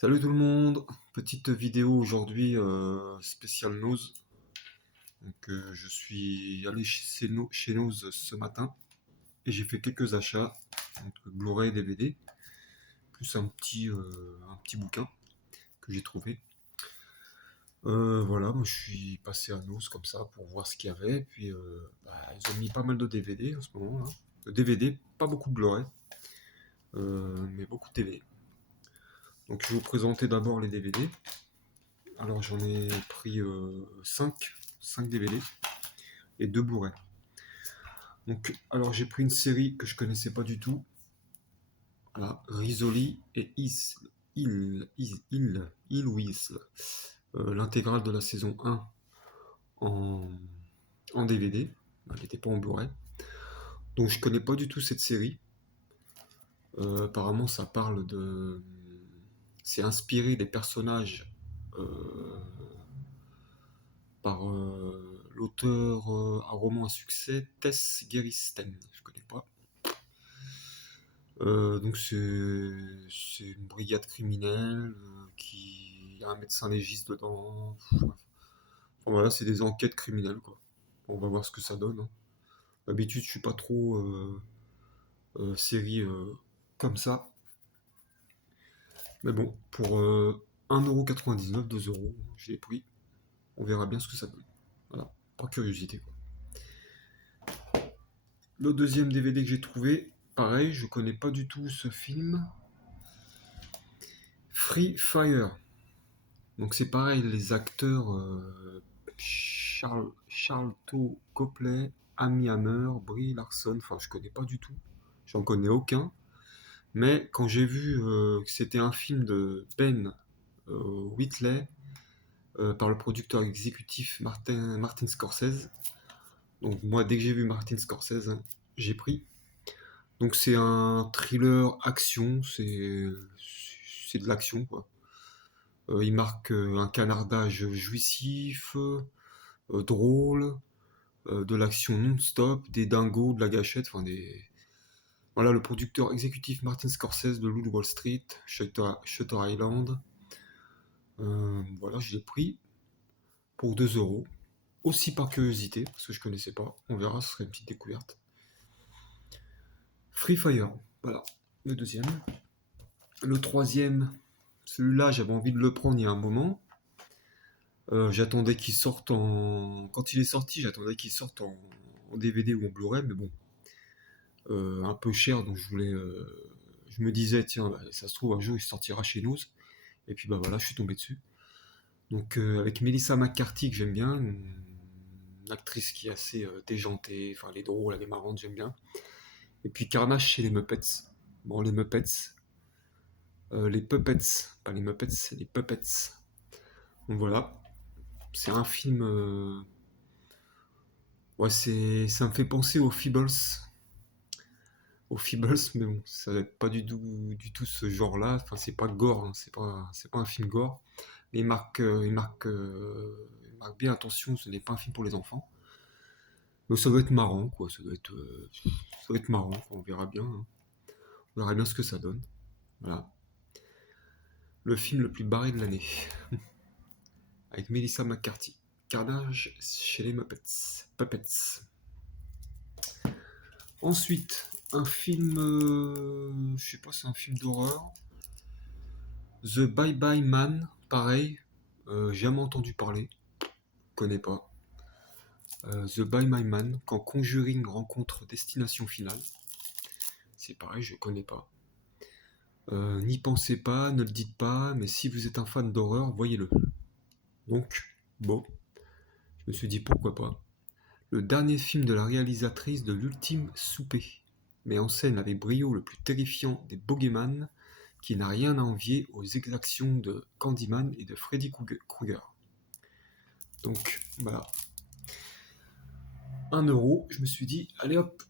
Salut tout le monde, petite vidéo aujourd'hui spéciale Nose. Je suis allé chez Nose ce matin et j'ai fait quelques achats, donc Blu-ray, DVD, plus un petit bouquin que j'ai trouvé. Voilà, moi je suis passé à Nose comme ça pour voir ce qu'il y avait. Puis ils ont mis pas mal de DVD en ce moment là. De DVD, pas beaucoup de Blu-ray, mais beaucoup de DVD. Donc je vais vous présenter d'abord les DVD. Alors j'en ai pris 5 DVD et 2 Blu-ray. Donc alors j'ai pris une série que je connaissais pas du tout. Voilà, Risoli et Il ou Isle. L'intégrale de la saison 1 en, en DVD. Elle n'était pas en Blu-ray. Donc je connais pas du tout cette série. Apparemment ça parle de... C'est inspiré des personnages par l'auteur à roman à succès Tess Geristen. Je connais pas. Donc c'est une brigade criminelle qui il y a un médecin légiste dedans. Enfin, voilà, c'est des enquêtes criminelles quoi. On va voir ce que ça donne, hein. D'habitude, je suis pas trop série comme ça. Mais bon, pour 1,99€, 2€, je l'ai pris. On verra bien ce que ça donne. Voilà, par curiosité quoi. Le deuxième DVD que j'ai trouvé, pareil, je connais pas du tout ce film. Free Fire. Donc c'est pareil, les acteurs Charlton Copley, Amy Hammer, Brie Larson, enfin je connais pas du tout, j'en connais aucun. Mais quand j'ai vu que c'était un film de Ben Whitley par le producteur exécutif Martin Scorsese, donc moi dès que j'ai vu Martin Scorsese, hein, j'ai pris. Donc c'est un thriller action, c'est de l'action quoi. Il marque un canardage jouissif, drôle, de l'action non-stop, des dingos, de la gâchette, enfin des... Voilà, le producteur exécutif Martin Scorsese de Loup de Wall Street, Shutter Island. Voilà, je l'ai pris pour 2€, aussi par curiosité, parce que je connaissais pas. On verra, ce serait une petite découverte. Free Fire, voilà, le deuxième. Le troisième, celui-là, j'avais envie de le prendre il y a un moment. J'attendais qu'il sorte en... Quand il est sorti, j'attendais qu'il sorte en DVD ou en Blu-ray, mais bon, un peu cher, donc je me disais, tiens, bah, ça se trouve, un jour il sortira chez nous. Et puis bah voilà, je suis tombé dessus. Donc avec Melissa McCarthy, que j'aime bien, une actrice qui est assez déjantée, enfin elle est drôle, elle est marrante, j'aime bien. Et puis Carnage chez les Muppets. Bon, les Muppets, les Puppets, pas les Muppets, c'est les Puppets. Donc voilà, c'est un film... Ouais, ça me fait penser aux Feebles, mais bon, ça va être pas du tout ce genre-là. Enfin, c'est pas gore, hein, c'est pas un film gore. Mais il marque bien attention, ce n'est pas un film pour les enfants. Mais ça doit être marrant, quoi. Ça doit être marrant, quoi, on verra bien, hein. On verra bien ce que ça donne. Voilà. Le film le plus barré de l'année. Avec Melissa McCarthy. Carnage chez les Muppets. Puppets. Ensuite, un film. Je sais pas, c'est un film d'horreur. The Bye Bye Man, pareil. J'ai jamais entendu parler. Connais pas. The Bye Bye Man, quand Conjuring rencontre Destination Finale. C'est pareil, je connais pas. N'y pensez pas, ne le dites pas, mais si vous êtes un fan d'horreur, voyez-le. Donc, bon, je me suis dit pourquoi pas. Le dernier film de la réalisatrice de L'Ultime Souper met en scène avec brio le plus terrifiant des bogeyman qui n'a rien à envier aux exactions de Candyman et de Freddy Krueger. Donc, voilà. 1€, je me suis dit, allez hop,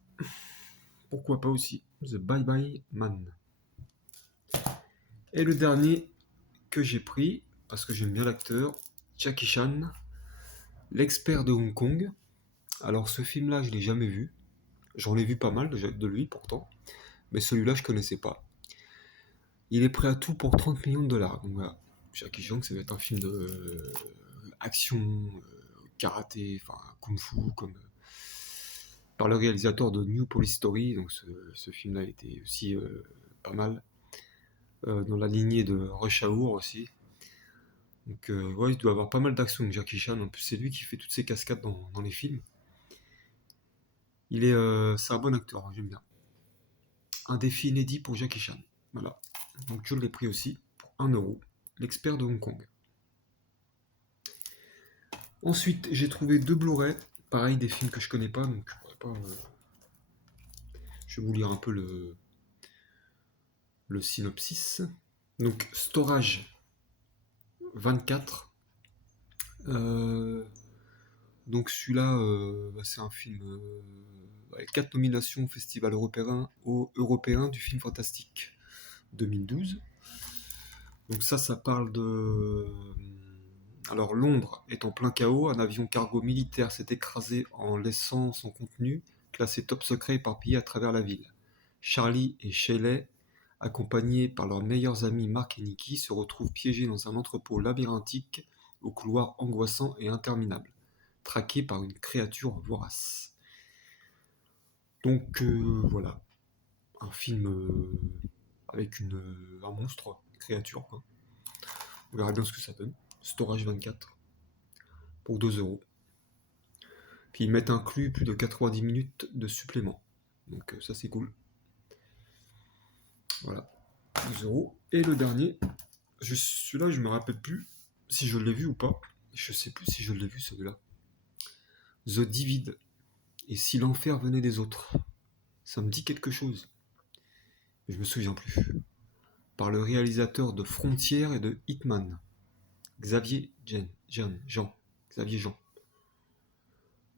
pourquoi pas aussi. The Bye Bye Man. Et le dernier que j'ai pris, parce que j'aime bien l'acteur, Jackie Chan, l'expert de Hong Kong. Alors ce film-là, je l'ai jamais vu. J'en ai vu pas mal de lui pourtant, mais celui-là, je connaissais pas. Il est prêt à tout pour 30 millions de dollars. Donc voilà, Jackie Chan, ça va être un film de action, karaté, enfin kung-fu, comme par le réalisateur de New Police Story. Donc ce film-là était aussi pas mal. Dans la lignée de Rush Hour aussi. Donc ouais, il doit avoir pas mal d'action, Jackie Chan. En plus, c'est lui qui fait toutes ses cascades dans les films. C'est un bon acteur, hein, j'aime bien. Un défi inédit pour Jackie Chan. Voilà. Donc je l'ai pris aussi pour 1€. L'expert de Hong Kong. Ensuite, j'ai trouvé 2 Blu-ray. Pareil, des films que je connais pas, donc je vais vous lire un peu le synopsis. Donc, Storage 24. Euh, donc celui-là, c'est un film avec 4 nominations au Festival européen du film fantastique 2012. Donc ça parle de... Alors Londres est en plein chaos, un avion cargo militaire s'est écrasé en laissant son contenu, classé top secret éparpillé à travers la ville. Charlie et Shelley, accompagnés par leurs meilleurs amis Mark et Nicky, se retrouvent piégés dans un entrepôt labyrinthique aux couloirs angoissants et interminables, traqués par une créature vorace. Donc voilà, un film avec un monstre, une créature, quoi. On verra bien ce que ça donne. Storage 24 pour 2€. Puis ils mettent inclus plus de 90 minutes de supplément. Donc ça c'est cool. Voilà, 2€. Et le dernier, celui-là je me rappelle plus si je l'ai vu ou pas. Je sais plus si je l'ai vu celui-là. The Divide. Et si l'enfer venait des autres. Ça me dit quelque chose. Mais je me souviens plus. Par le réalisateur de Frontières et de Hitman. Jean. Xavier Jean.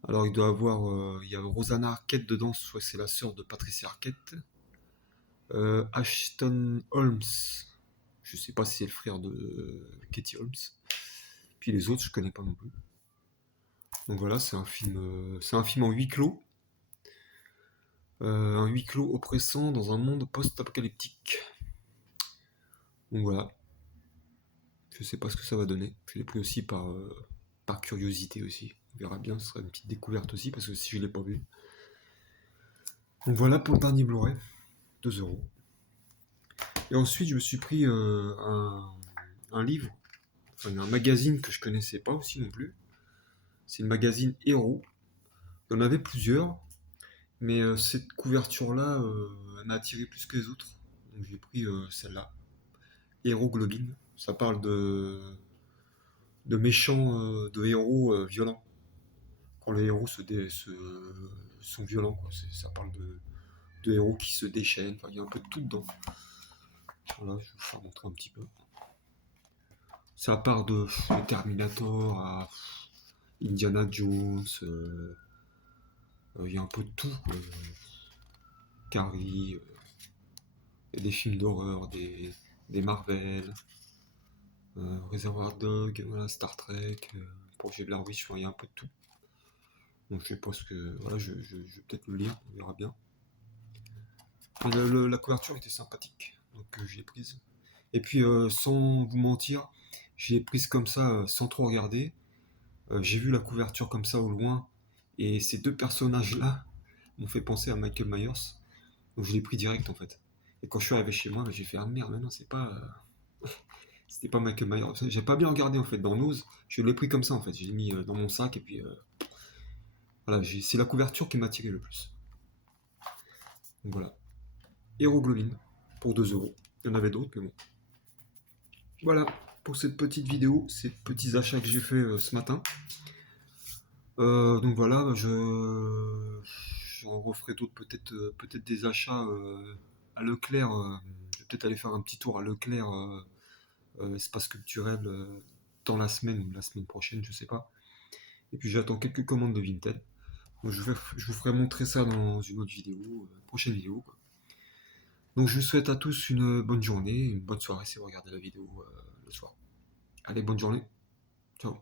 Alors il doit avoir, il y a Rosanna Arquette dedans, soit c'est la sœur de Patricia Arquette. Ashton Holmes, je sais pas si c'est le frère de Katie Holmes. Puis les autres je connais pas non plus. Donc voilà, c'est un film en huis clos. Un huis clos oppressant dans un monde post-apocalyptique. Donc voilà, je sais pas ce que ça va donner. Je l'ai pris aussi par curiosité aussi. On verra bien, ce sera une petite découverte aussi parce que si je l'ai pas vu. Donc voilà pour le dernier Blu-ray, 2€. Et ensuite, je me suis pris un livre, enfin un magazine que je connaissais pas aussi non plus. C'est le magazine Héros. Il y en avait plusieurs, mais cette couverture-là m'a attiré plus que les autres. Donc j'ai pris celle-là, Héroglobine. Ça parle de méchants, de héros violents. Quand les héros sont violents, quoi. Ça parle de héros qui se déchaînent. Enfin, il y a un peu de tout dedans. Voilà, je vais vous faire montrer un petit peu. Ça part de Terminator à Indiana Jones, il y a un peu de tout, quoi. Carrie, il y a des films d'horreur, des Marvel, Reservoir Dog, voilà, Star Trek, Projet Blair Witch, enfin, il y a un peu de tout. Donc je sais pas ce que. Voilà, je vais peut-être le lire, on verra bien. Mais la couverture était sympathique, donc je l'ai prise. Et puis sans vous mentir, je l'ai prise comme ça, sans trop regarder. J'ai vu la couverture comme ça au loin, et ces deux personnages-là m'ont fait penser à Michael Myers. Donc je l'ai pris direct en fait. Et quand je suis arrivé chez moi, j'ai fait ah merde, non, c'est pas. C'était pas Michael Myers. J'ai pas bien regardé en fait dans Nose. Je l'ai pris comme ça en fait. Je l'ai mis dans mon sac et puis voilà, c'est la couverture qui m'a attiré le plus. Donc voilà. Héroglobine pour 2€. Il y en avait d'autres, mais bon. Voilà pour cette petite vidéo, ces petits achats que j'ai fait ce matin. Donc voilà, j'en referai d'autres, peut-être des achats à Leclerc. Je vais peut-être aller faire un petit tour à Leclerc, espace culturel, dans la semaine ou la semaine prochaine, je sais pas. Et puis j'attends quelques commandes de Vinted. Donc je vous ferai montrer ça dans une autre vidéo, prochaine vidéo, quoi. Donc je vous souhaite à tous une bonne journée, une bonne soirée si vous regardez la vidéo le soir. Allez, bonne journée. Ciao.